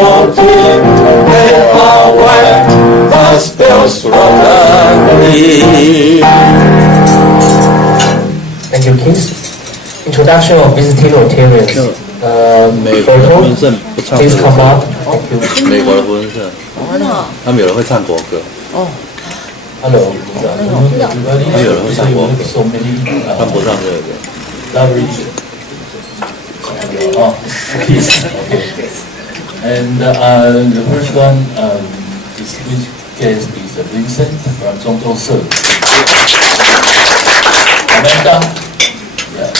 忘记被抛外，他表述了你。Thank you, Keith. Introduction of visiting Rotarians. 美国的福伦社不唱 Please come up. 美国的福伦社，他们有人会唱国歌。哦 Hello. 他们有人会唱国歌，看不上这个。Oh, peace. Okay. And the first one distinguished guest is Vincent from Zhongzhou Sir. Amanda, yeah,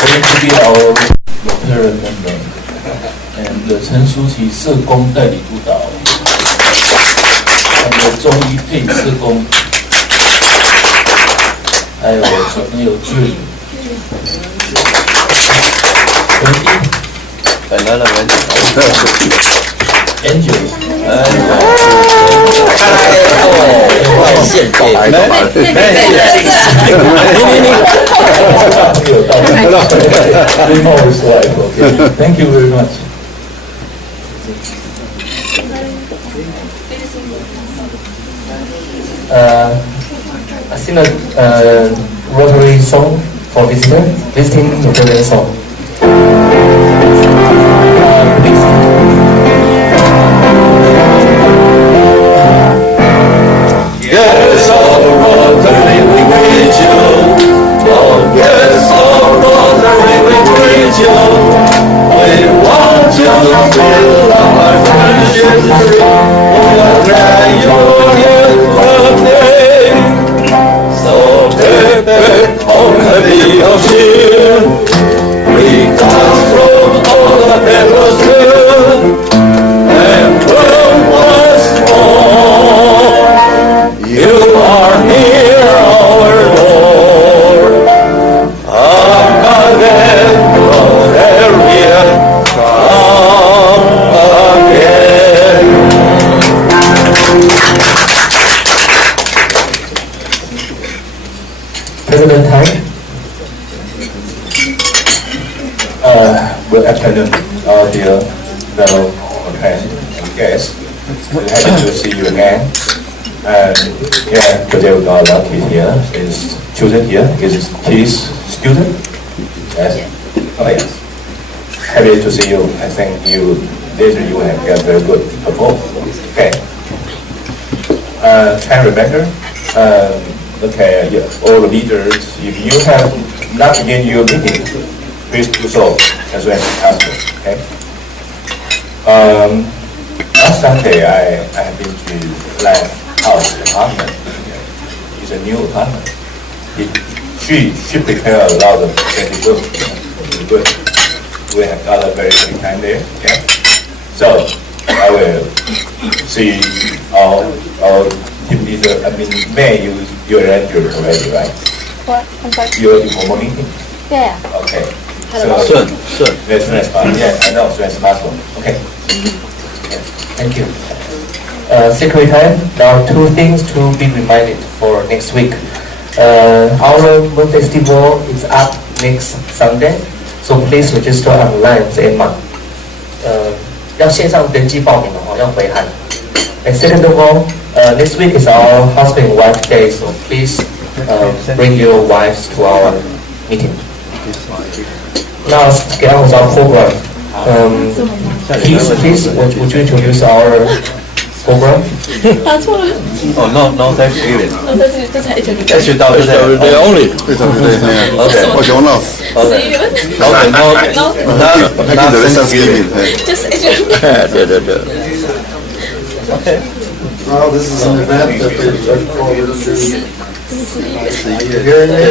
going to be our Rotary member. And 陈淑琪社工代理督导，还有中医配社工，还有小朋友剧。来Angel， 现在Thank you very much. I sing a Rotary song for visiting Rotary song. Please. Yes, our Rotary we greet you. Oh, yes, our Rotary we greet you. We want you to feel our friendship tree. We are glad you're here today. So take back home and be of cheer. We come from all the people's good and world once more. You are here, our Lord. Come again, Rotarian, come again. President Tang. Good afternoon, all dear fellow Rotarians and guests. We're happy to see you again. And yeah, today we got a lot of kids here. His children here. Is his student? Yes. Oh yes. Happy to see you. I think you later you will have get very good performance. Okay. Can remember? Okay. All the leaders. If you have not begin your meeting, please do so as well as after. Okay. Last Sunday I have been to Life House apartment. It's a new apartment. She prepared a lot of very good. We have got a very good time there. Yeah. So I will see our team leader. I mean, May, you arranged already, right? What? I'm sorry. Your informal meeting. Yeah. Okay. Hello. So,顺。as soon as possible. Yeah, I know, as soon as possible. Okay. Yeah, thank you. Secretary, now 2 things to be reminded for next week. Our Moon Festival is up next Sunday, so please register online 这一码。要线上登记报名的话，要回函。And second of all, next week is our husband and wife day, so please bring your wives to our meeting. Now, get on with our program. Please, would you introduce our program? 打错了。哦 ，no thank you. 这才H 到 They only. OK. Okay, one off. OK.那就是H。对。OK. Well, this is an event that we look forward to. Hearing me?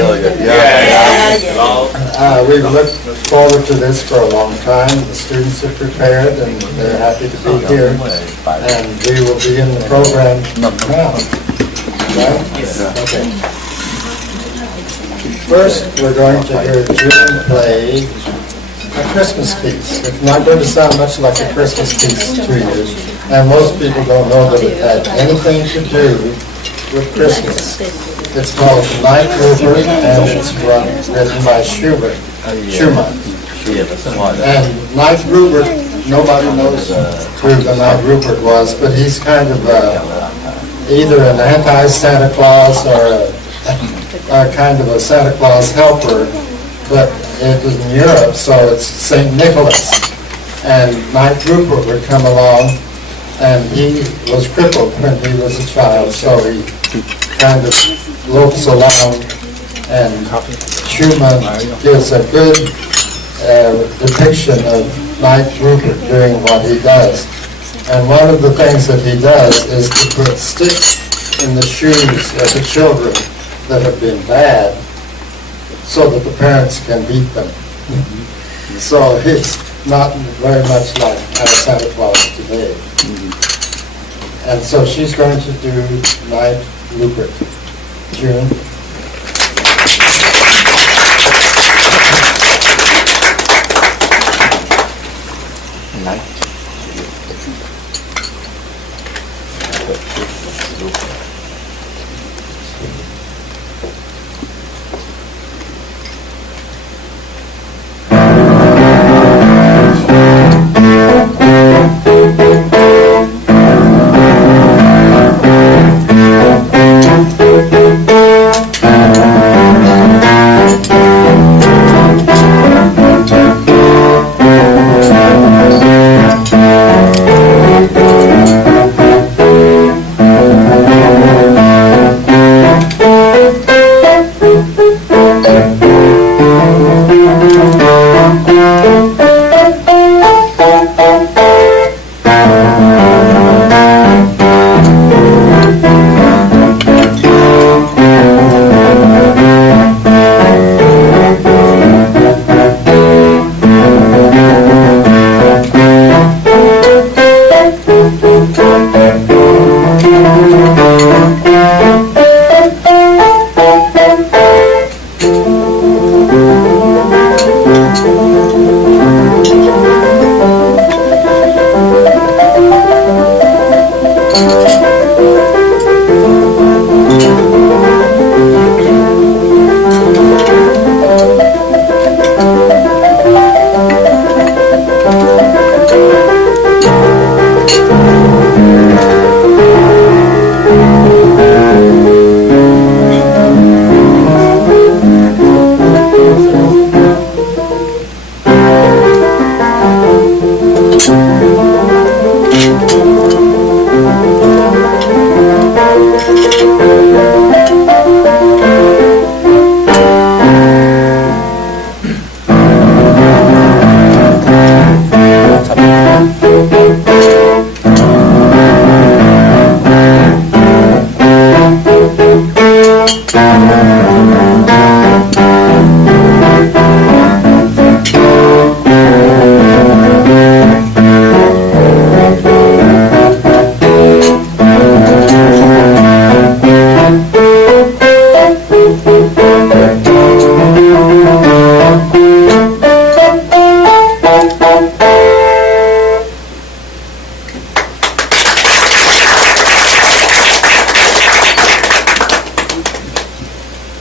We've looked forward to this for a long time. The students have prepared and they're happy to be here. And we will be in the program now. Right? Okay. First, we're going to hear June play a Christmas piece. It's not going to sound much like a Christmas piece to you. And most people don't know that it had anything to do with Christmas. It's called Night Rupert, and it's written by Schumann. And Night Rupert nobody knows who the Knight Rupert was, but he's kind of either an anti-Santa Claus or kind of a Santa Claus helper, but it was in Europe, so it's St. Nicholas. And Knight Rupert would come along, and he was crippled when he was a child, so he kind of lopes along, and Schumann gives a good depiction of Knight Rupert doing what he does. And one of the things that he does is to put sticks in the shoes of the children that have been bad so that the parents can beat them. So it's not very much like our Santa Claus today. And so she's going to do Knight Rupert. June.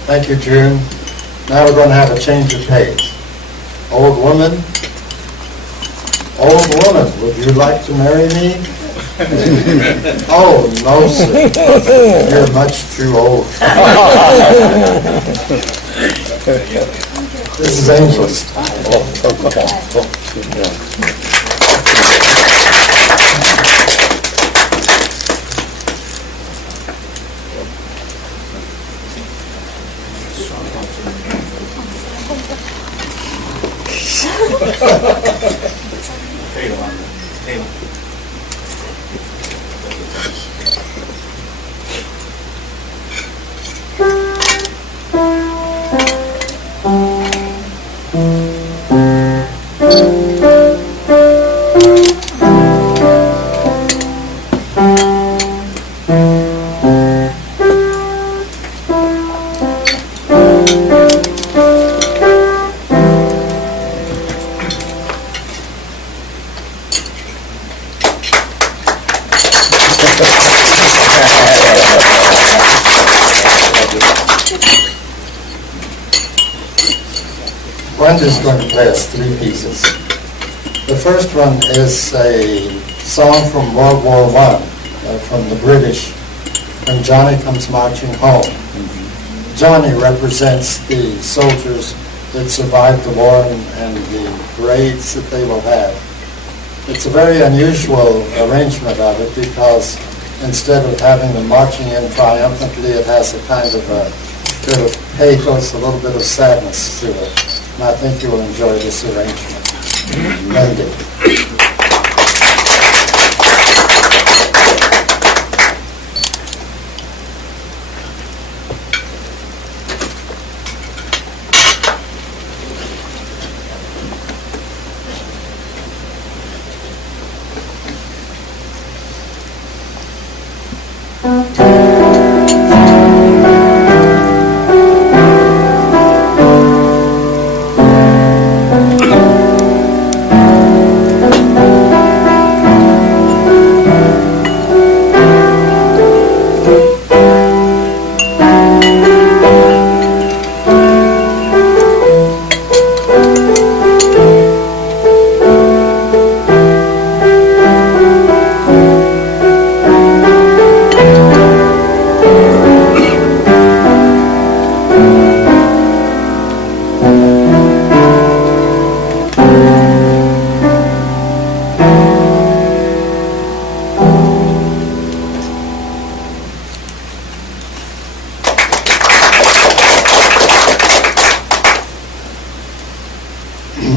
Thank you, June. Now we're going to have a change of pace. Old woman, would you like to marry me? Oh, no, sir. You're much too old. This is Angel's time. Brenda's going to play us 3 pieces. The first one is a song from World War I, from the British, when Johnny comes marching home. Johnny represents the soldiers that survived the war and the parades that they will have. It's a very unusual arrangement of it because instead of having them marching in triumphantly, it has a kind of a bit of pathos, a little bit of sadness to it. And I think you will enjoy this arrangement. Splendid.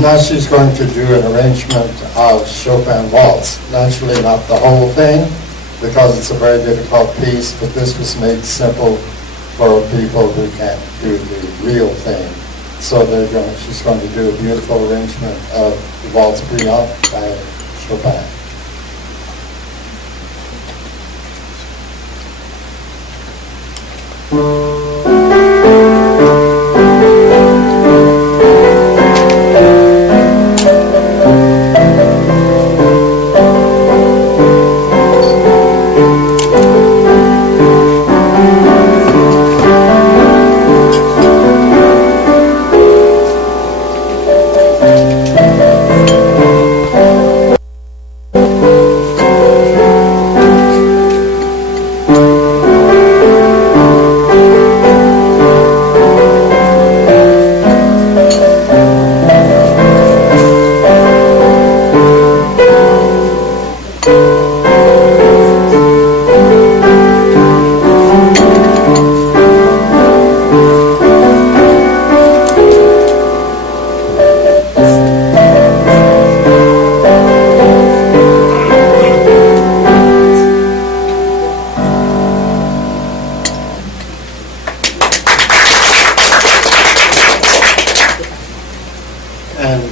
Now she's going to do an arrangement of Chopin Waltz. Naturally not the whole thing, because it's a very difficult piece, but this was made simple for people who can't do the real thing. So she's going to do a beautiful arrangement of the Waltz Brillant by Chopin.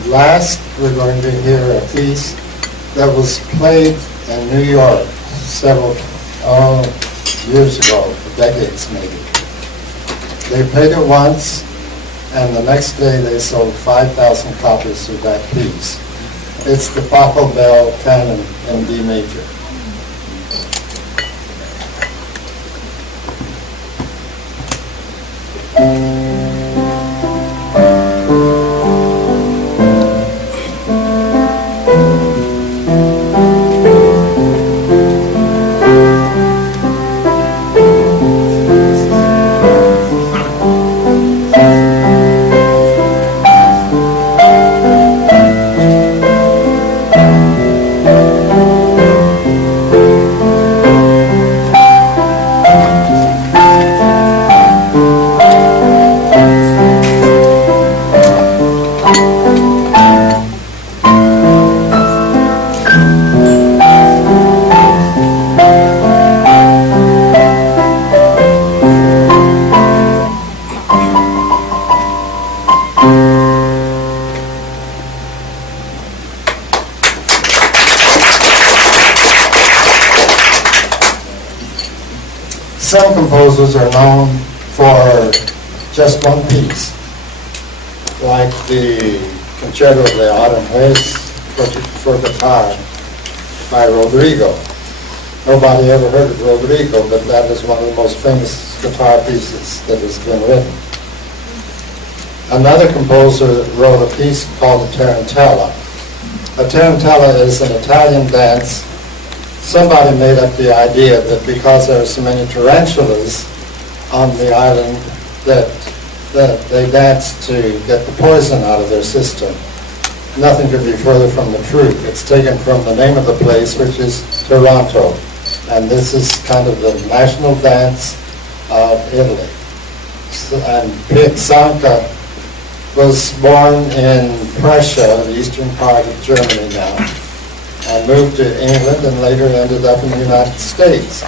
Last, we're going to hear a piece that was played in New York several years ago, decades maybe. They played it once, and the next day they sold 5,000 copies of that piece. It's the Pachelbel Canon in D major. Some composers are known for just one piece, like the Concerto de Aranjuez for guitar by Rodrigo. Nobody ever heard of Rodrigo, but that is one of the most famous guitar pieces that has been written. Another composer wrote a piece called the Tarantella, A tarantella is an Italian dance. Somebody made up the idea that because there are so many tarantulas on the island that they dance to get the poison out of their system. Nothing could be further from the truth. It's taken from the name of the place, which is Taranto. And this is kind of the national dance of Italy. And Sanka was born in Prussia, the eastern part of Germany now, and moved to England and later ended up in the United States.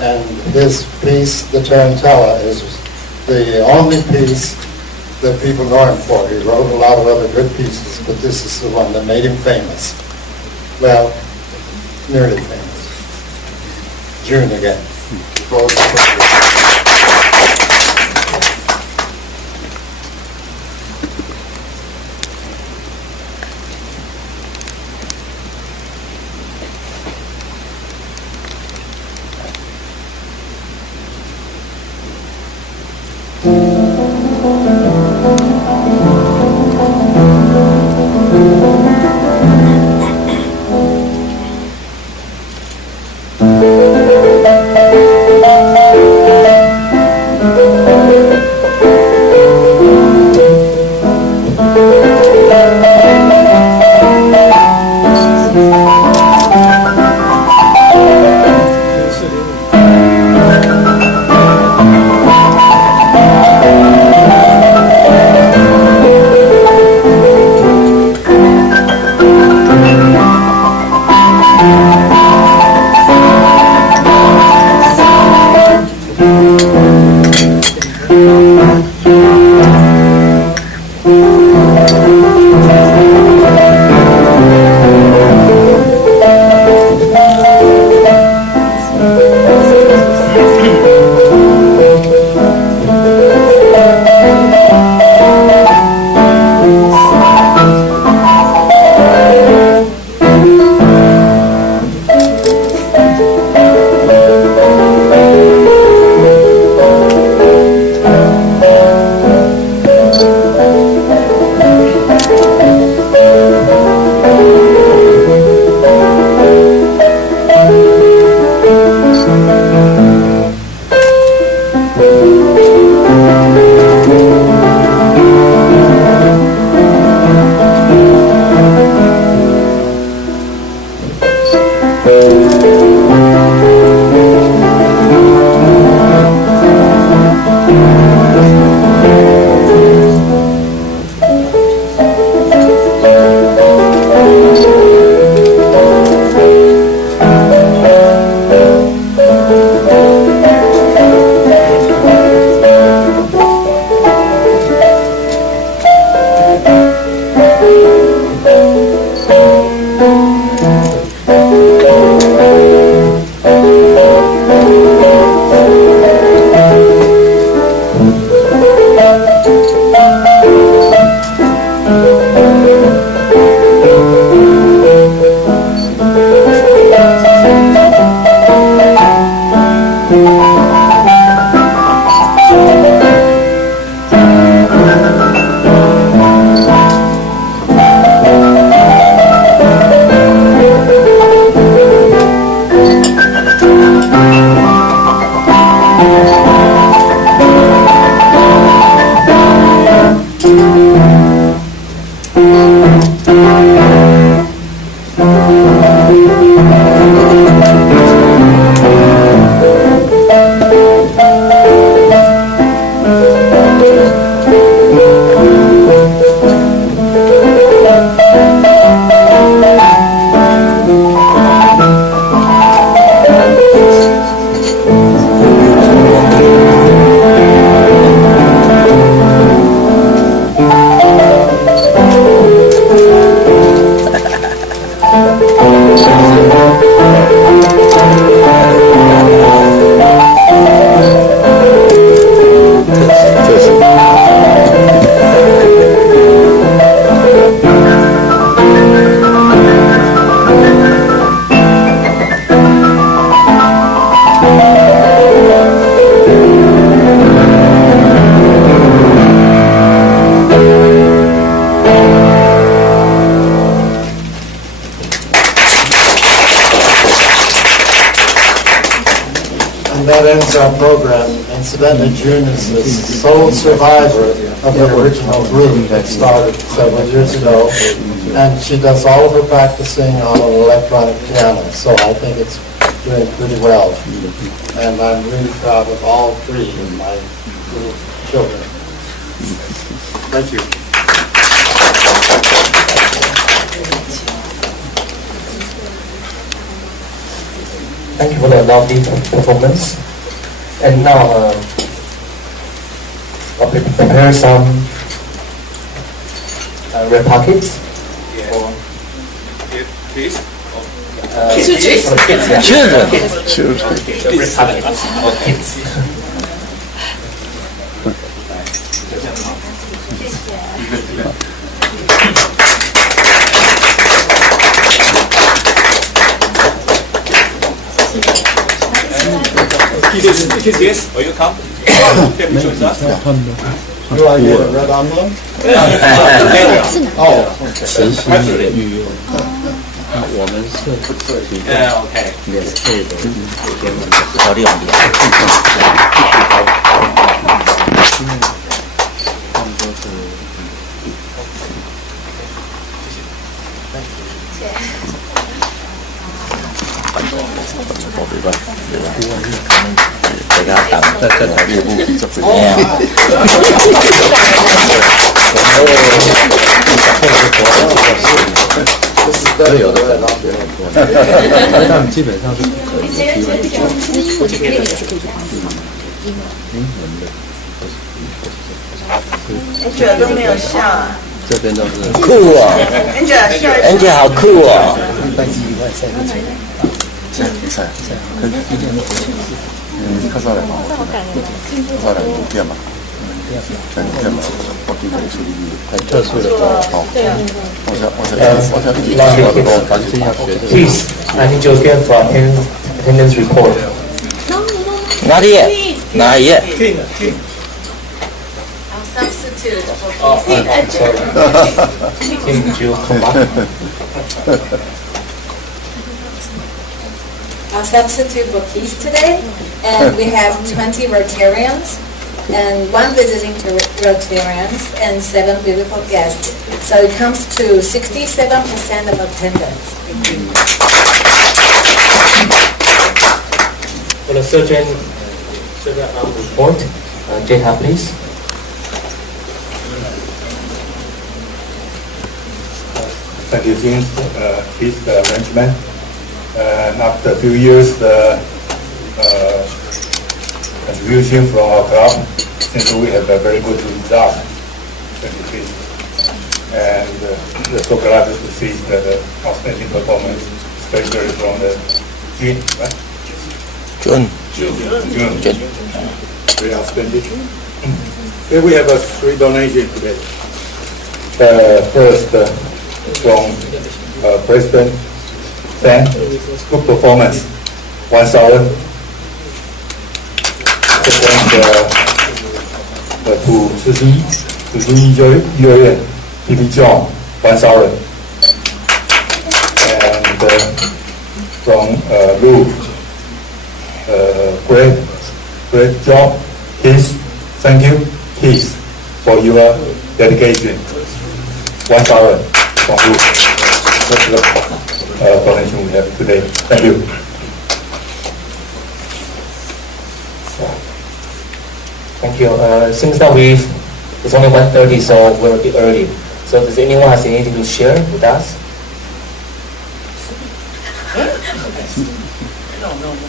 And his piece, the Tarantella, is the only piece that people know him for. He wrote a lot of other good pieces, but this is the one that made him famous. Well, nearly famous. June again. that ends our program. Incidentally, June is the sole survivor of the original group that started several years ago, and she does all of her practicing on an electronic piano, so I think it's doing pretty well. And I'm really proud of all three of my little children. Thank you. Thank you for the lovely performance. And now I'll prepare some red pockets. Please. For the kids, yeah. Children. The red pockets for kids. Yes, will you come? Take picture with us. Do I get a red envelope? Oh, okay. 慈心的育幼，那我们是提供OK。免费的调理网他们都是给他挡在台面部这边。都有的，他们基本上是不可以提问的。Angel 都没有笑啊！这边都是酷哦 Angel 笑一下。 ，Angel 好酷哦。較早嚟講，較早嚟點嘛？點嘛？我見到屬於很特殊的歌。Please, I need your again for attendance report. 哪里？哪里？ Substitute. Oh, I'm sorry. Kim, would you come back? I'll substitute for keys today, and we have 20 Rotarians and 1 visiting Rotarians and 7 beautiful guests. So it comes to 67% of attendance. For the surgeon report, Jeta, please. Thank you, James. His arrangement. And after a few years, contribution from our club, since we have a very good result. Thank you, Chris. And we're so glad to see the outstanding performance, especially from the June, right? June. Very outstanding. Here we have 3 donations today. First, from President Fan, good performance, 1,000. Second, to 慈心育幼院 PP John, 1,000. And from Lou, great job, kids. Thank you, kids, for your dedication. 1,000 from Lou. That's the donation we have today. Thank you. Thank you. Since now it's only 1:30, so we're a bit early. So does anyone have anything to share with us?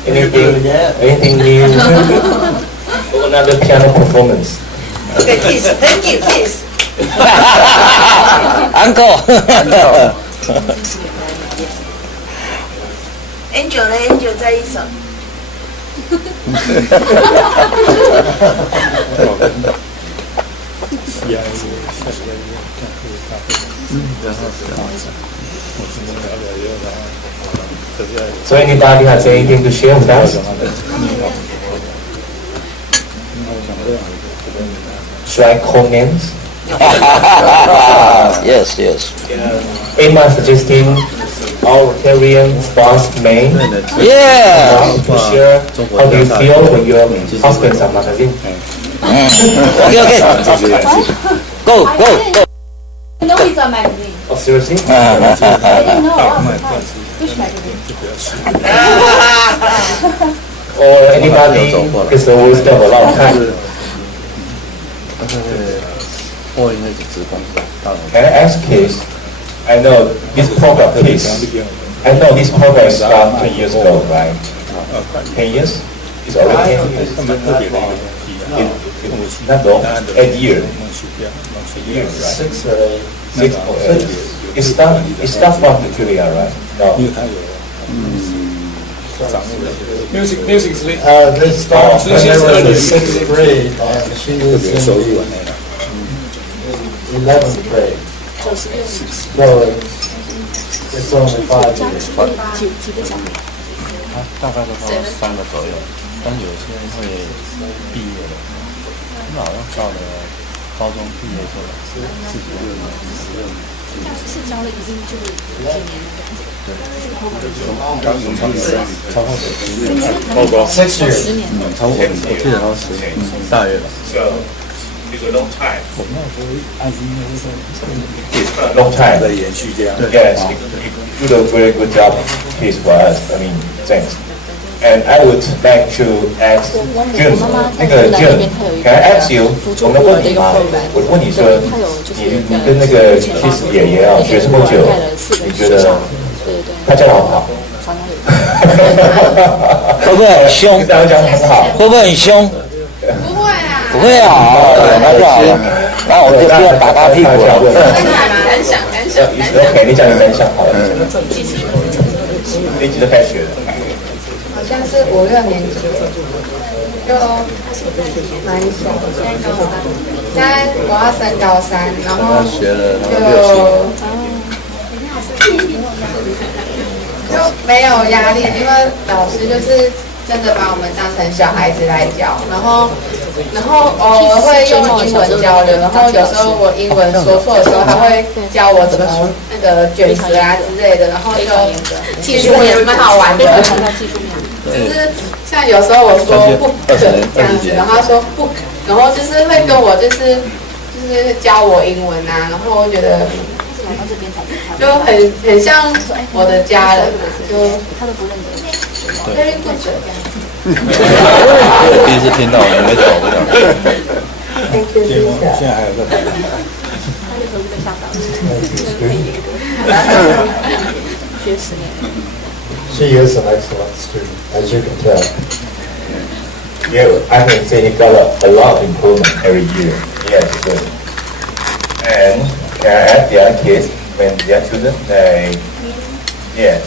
Anything new? Or another piano performance? Okay, kiss. Thank you, kiss. Uncle. Angel 呢 ？Angel 再一首。So anybody has anything to share with us? Should I call names? Yes. Emma suggesting our Rotarian boss May. Yeah. To share how do you feel when your husband's a magazine? Okay. Go. No, it's a magazine. Oh, seriously? I didn't know. Which magazine? Or anybody is always have a lot of time. Can I ask kids? I know this program, kids. I know this program started 10 years ago, right? 10 years? It's already 10 years. It's not long. 8 years. 8 years, right? 6 or 8. 6 or 8 years. It starts from the Julia, right? No. Music is late. They started when they were in the 6th grade, and she was in the 11th grade. So it's only 5 years. 大概都到3个左右，但有些人会毕业了，他们好像到了高中毕业就自己是教了已经就是几年了。超过6 years. 超过我记得超10年，大约吧。It's a long time. Long time. 在延续这样。Yes, you do a very good job, kids, for us. I mean, thanks. And I would like to ask June, 那个 June, can I ask you? 我们问你嘛，我问你说，你跟那个 Kiss 爷爷啊学这么久，你觉得他教的好不好？会不会很凶？大家讲很好，会不会很凶？不会啊，不会啊，那就好了，那我就不要打他屁股了。感想。 OK， 你讲你感想好了。你几岁开始学的？好像是5、6年级，就蛮小的。现在我要升高3，然后就没有压力，因为老师就是真的把我们当成小孩子来教，然后偶尔会用英文交流，然后有时候我英文说错的时候，他会教我怎么那个卷舌啊之类的，然后就其实也蛮好玩的。就是像有时候我说 book 这样子，然后他说 book， 然后就是会跟我就是教我英文啊，然后我觉得就很像我的家人啊，就他都不认得。Very good。我第一次听到，我没找不了。Thank you， 现在还有在打。学10年。She is an excellent student, as you can tell. Yeah, I can say he got a lot of improvement every year. Yes, good. And can I ask the other kids when they are children, yes,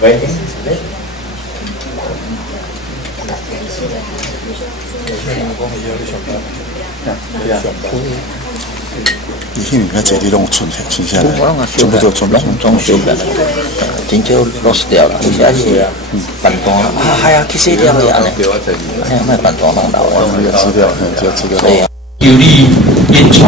waiting, isn't it? 以前那这里拢存下来，全部都存修改了，真少 lost 掉了，有些是办单啊，系啊，去洗掉去安尼，哎呀，卖办单弄到啊，资料，资料。由你演出